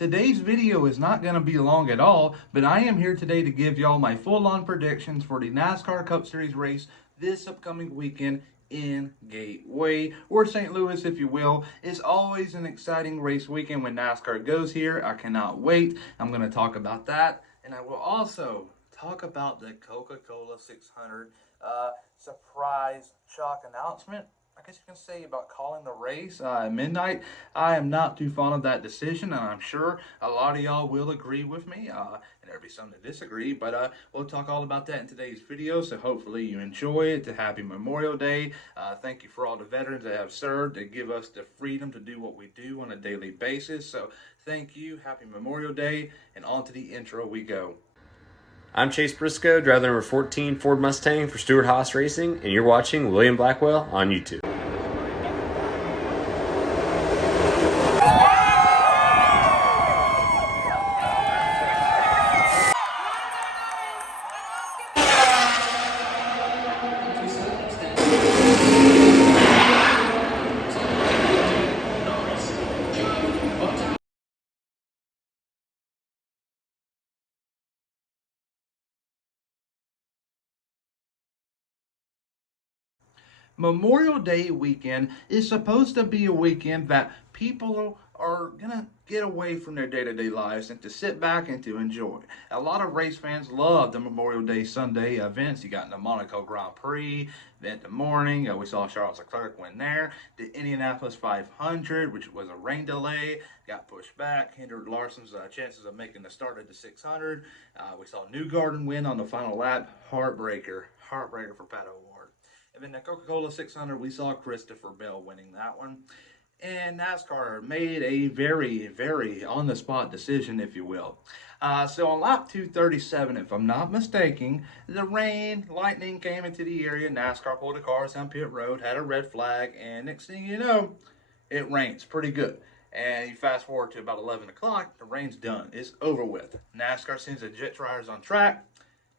Today's video is not going to be long at all, but I am here today to give y'all my full-on predictions for the NASCAR Cup Series race this upcoming weekend in Gateway, or St. Louis, if you will. It's always an exciting race weekend when NASCAR goes here. I cannot wait. I'm going to talk about that, and I will also talk about the Coca-Cola 600 surprise shock announcement. I guess you can say about calling the race at midnight. I am not too fond of that decision, and I'm sure a lot of y'all will agree with me, and there'll be some that disagree, but we'll talk all about that in today's video, so hopefully you enjoy it. Happy Memorial Day. Thank you for all the veterans that have served to give us the freedom to do what we do on a daily basis, so thank you. Happy Memorial Day, and on to the intro we go. I'm Chase Briscoe, driver number 14 Ford Mustang for Stewart Haas Racing, and you're watching William Blackwell on YouTube. Memorial Day weekend is supposed to be a weekend that people are going to get away from their day-to-day lives and to sit back and to enjoy. A lot of race fans love the Memorial Day Sunday events. You got the Monaco Grand Prix event in the morning. We saw Charles Leclerc win there. The Indianapolis 500, which was a rain delay, got pushed back, hindered Larson's chances of making the start of the 600. We saw Newgarden win on the final lap. Heartbreaker for Pato O'Ward. And then the Coca-Cola 600, we saw Christopher Bell winning that one. And NASCAR made a very, very on-the-spot decision, if you will. So on lap 237, if I'm not mistaken, the rain, lightning came into the area. NASCAR pulled the cars down pit road, had a red flag, and next thing you know, it rains pretty good. And you fast forward to about 11 o'clock, the rain's done. It's over with. NASCAR sends the jet dryers on track.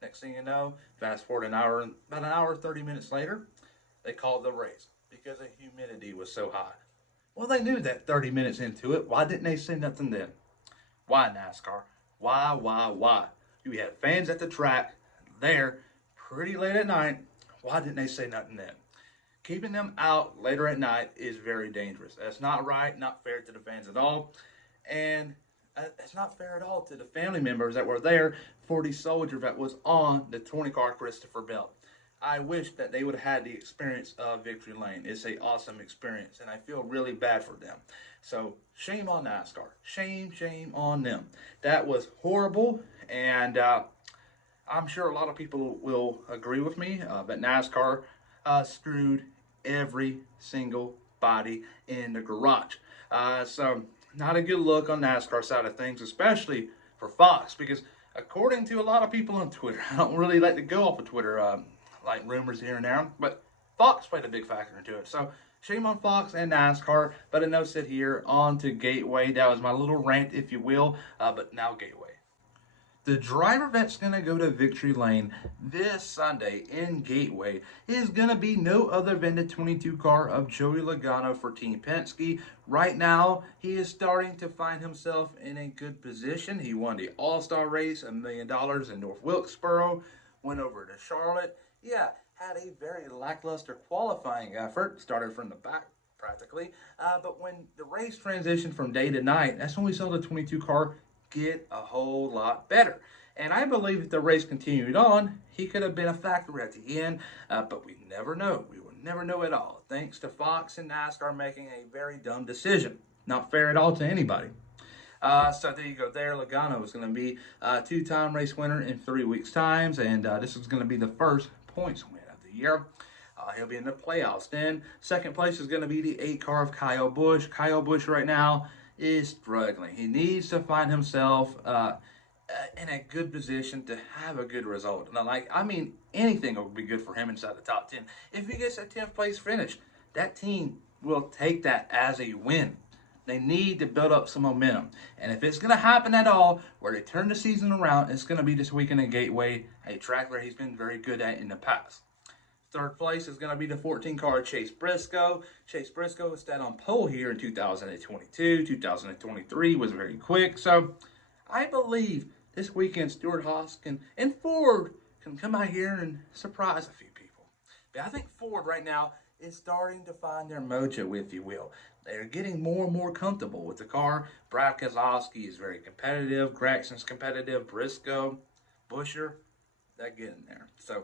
Next thing you know, fast forward about an hour, 30 minutes later, they called the race because the humidity was so high. Well, they knew that 30 minutes into it. Why didn't they say nothing then? Why, NASCAR? Why? You had fans at the track there pretty late at night. Why didn't they say nothing then? Keeping them out later at night is very dangerous. That's not right, not fair to the fans at all. And it's not fair at all to the family members that were there for the soldier that was on the 20-car Christopher Bell. I wish that they would have had the experience of Victory Lane. It's an awesome experience, and I feel really bad for them. So shame on NASCAR. Shame on them. That was horrible, and I'm sure a lot of people will agree with me, but NASCAR screwed every single body in the garage. So not a good look on NASCAR side of things, especially for Fox, because according to a lot of people on Twitter, I don't really like to go off of Twitter, like rumors here and there, but Fox played a big factor into it. So shame on Fox and NASCAR, but enough said here. On to Gateway. That was my little rant, if you will, but now Gateway. The driver that's going to go to Victory Lane this Sunday in Gateway is going to be no other than the 22 car of Joey Logano for Team Penske. Right now, he is starting to find himself in a good position. He won the All-Star race, $1 million in North Wilkesboro, went over to Charlotte. Yeah, had a very lackluster qualifying effort, started from the back practically. But when the race transitioned from day to night, that's when we saw the 22 car get a whole lot better. And I believe if the race continued on, he could have been a factor at the end, but we never know. We will never know at all, thanks to Fox and NASCAR making a very dumb decision. Not fair at all to anybody. So there you go there. Logano is going to be a two-time race winner in 3 weeks' time, and this is going to be the first points win of the year. He'll be in the playoffs. Then second place is going to be the 8 car of Kyle Busch. Kyle Busch right now is struggling. He needs to find himself in a good position to have a good result. And anything will be good for him inside the top 10. If he gets a 10th place finish, that team will take that as a win. They need to build up some momentum. And if it's going to happen at all, where they turn the season around, it's going to be this weekend in Gateway, a track where he's been very good at in the past. Third place is going to be the 14 car Chase Briscoe. Chase Briscoe stayed on pole here in 2022. 2023 was very quick. So I believe this weekend Stewart-Haas and Ford can come out here and surprise a few people. But I think Ford right now is starting to find their mojo, if you will. They're getting more and more comfortable with the car. Brad Keselowski is very competitive. Gragson's competitive. Briscoe, Buescher, they get in there. So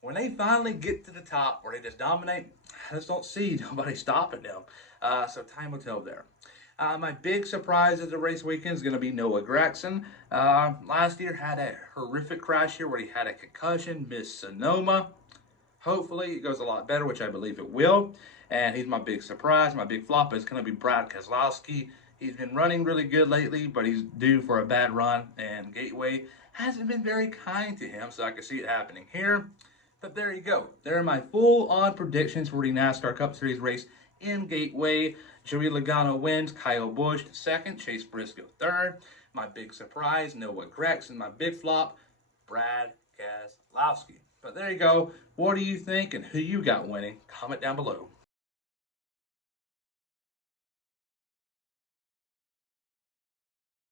when they finally get to the top where they just dominate, I just don't see nobody stopping them. So time will tell there. My big surprise of the race weekend is going to be Noah Gragson. Last year had a horrific crash here where he had a concussion, missed Sonoma. Hopefully it goes a lot better, which I believe it will. And he's my big surprise. My big flop is going to be Brad Keselowski. He's been running really good lately, but he's due for a bad run. And Gateway hasn't been very kind to him, so I can see it happening here. But there you go. There are my full-on predictions for the NASCAR Cup Series race in Gateway. Joey Logano wins. Kyle Busch second. Chase Briscoe third. My big surprise, Noah Gragson. My big flop, Brad Keselowski. But there you go. What do you think and who you got winning? Comment down below.